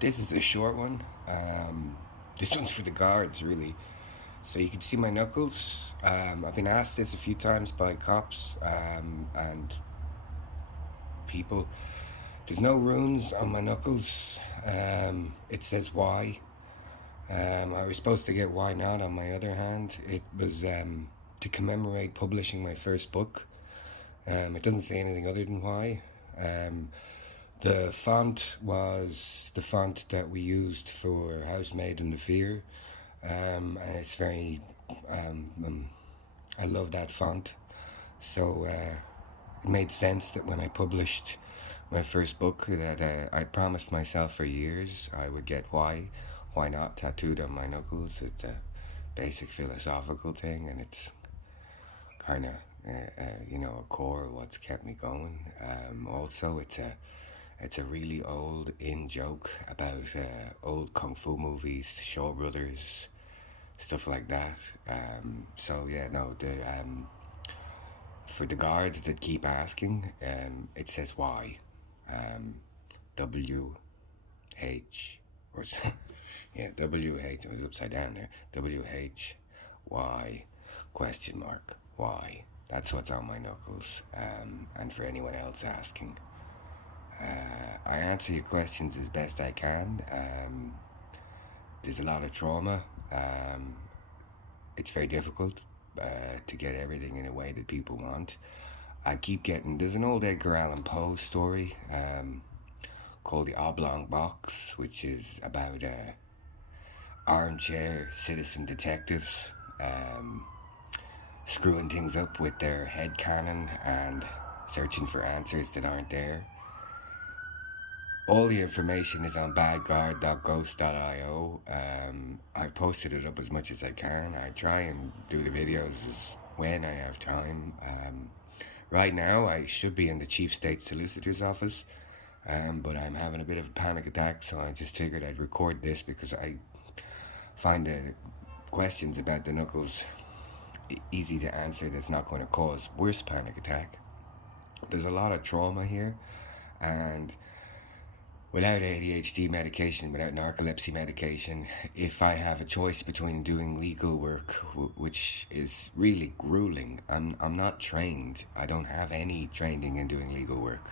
This is a short one. This one's for the guards, really. So you can see my knuckles. I've been asked this a few times by cops and people. There's no runes on my knuckles. It says why. I was supposed to get why not on my other hand. It was to commemorate publishing my first book. It doesn't say anything other than why. The font was the font that we used for Housemaid and the Fear, and it's very, I love that font, so it made sense that when I published my first book that I promised myself for years I would get why not tattooed on my knuckles. It's a basic philosophical thing, and it's kind of, a core of what's kept me going. Also, it's a really old in joke about old kung fu movies, Shaw Brothers, stuff like that. For the guards that keep asking, it says why, W H or yeah, W H. It was upside down there. W H Y question mark why. That's what's on my knuckles. And for anyone else asking. I answer your questions as best I can. There's a lot of trauma. It's very difficult to get everything in a way that people want. I keep getting... There's an old Edgar Allan Poe story called The Oblong Box, which is about armchair citizen detectives screwing things up with their headcanon and searching for answers that aren't there. All the information is on badguard.ghost.io. I've posted it up as much as I can. I try and do the videos when I have time. Right now, I should be in the Chief State Solicitor's office, but I'm having a bit of a panic attack, so I just figured I'd record this because I find the questions about the knuckles easy to answer. That's not going to cause worse panic attack. There's a lot of trauma here, and without ADHD medication, without narcolepsy medication, if I have a choice between doing legal work, which is really grueling, I'm not trained. I don't have any training in doing legal work.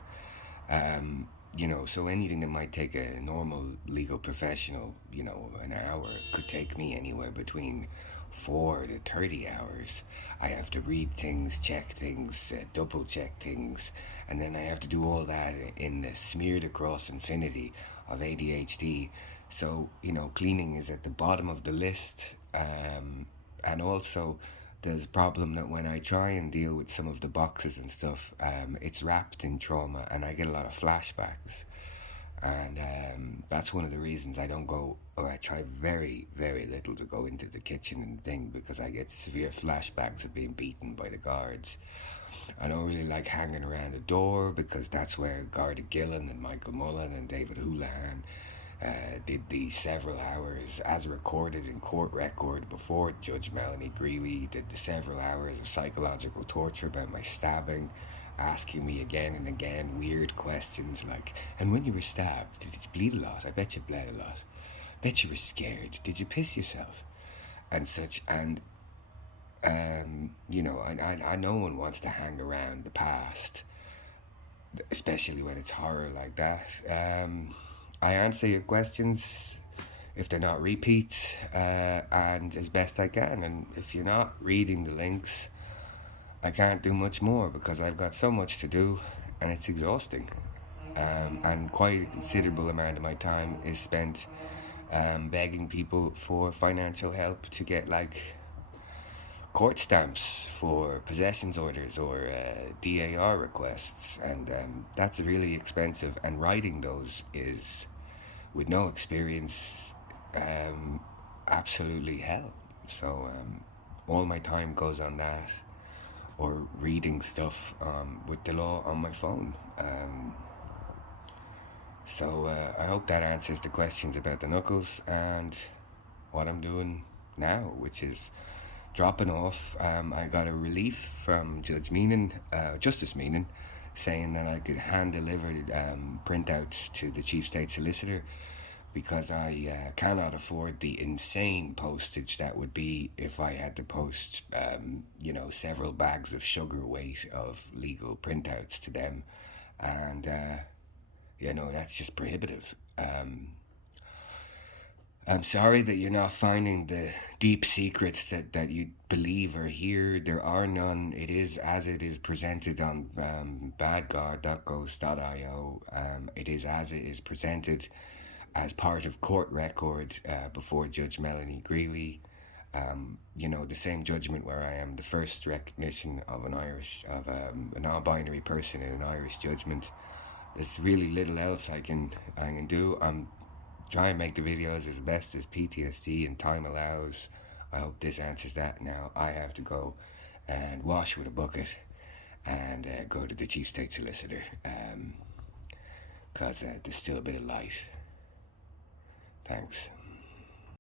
So anything that might take a normal legal professional, an hour, could take me anywhere between 4 to 30 hours. I have to read things, check things, double check things, and then I have to do all that in the smeared across infinity of ADHD. So, cleaning is at the bottom of the list. And also, there's a problem that when I try and deal with some of the boxes and stuff, it's wrapped in trauma, and I get a lot of flashbacks. And that's one of the reasons I don't go, or I try very, very little to go into the kitchen and thing, because I get severe flashbacks of being beaten by the guards. I don't really like hanging around the door, because that's where Garda Gillen and Michael Mullen and David Houlihan did the several hours, as recorded in court record before Judge Melanie Greeley, did the several hours of psychological torture about my stabbing, asking me again and again weird questions like, and when you were stabbed, did you bleed a lot? I bet you bled a lot. I bet you were scared. Did you piss yourself? And such. And I no one wants to hang around the past, especially when it's horror like that. I answer your questions if they're not repeats, and as best I can. And if you're not reading the links, I can't do much more, because I've got so much to do and it's exhausting. And quite a considerable amount of my time is spent begging people for financial help to get court stamps for possessions orders or DAR requests, and that's really expensive, and writing those is, with no experience, absolutely hell. So all my time goes on that, or reading stuff with the law on my phone. I hope that answers the questions about the knuckles and what I'm doing now, which is dropping off. I got a relief from Justice Meenan, saying that I could hand deliver printouts to the Chief State Solicitor, because I cannot afford the insane postage that would be if I had to post, several bags of sugar weight of legal printouts to them. And, that's just prohibitive. I'm sorry that you're not finding the deep secrets that you believe are here. There are none. It is as it is presented on badguard.ghost.io. It is as it is presented as part of court record before Judge Melanie Greeley. The same judgment where I am the first recognition of a non-binary person in an Irish judgment. There's really little else I can do. I'm trying to make the videos as best as PTSD and time allows. I hope this answers that. Now I have to go and wash with a bucket and go to the Chief State Solicitor, because there's still a bit of light. Thanks.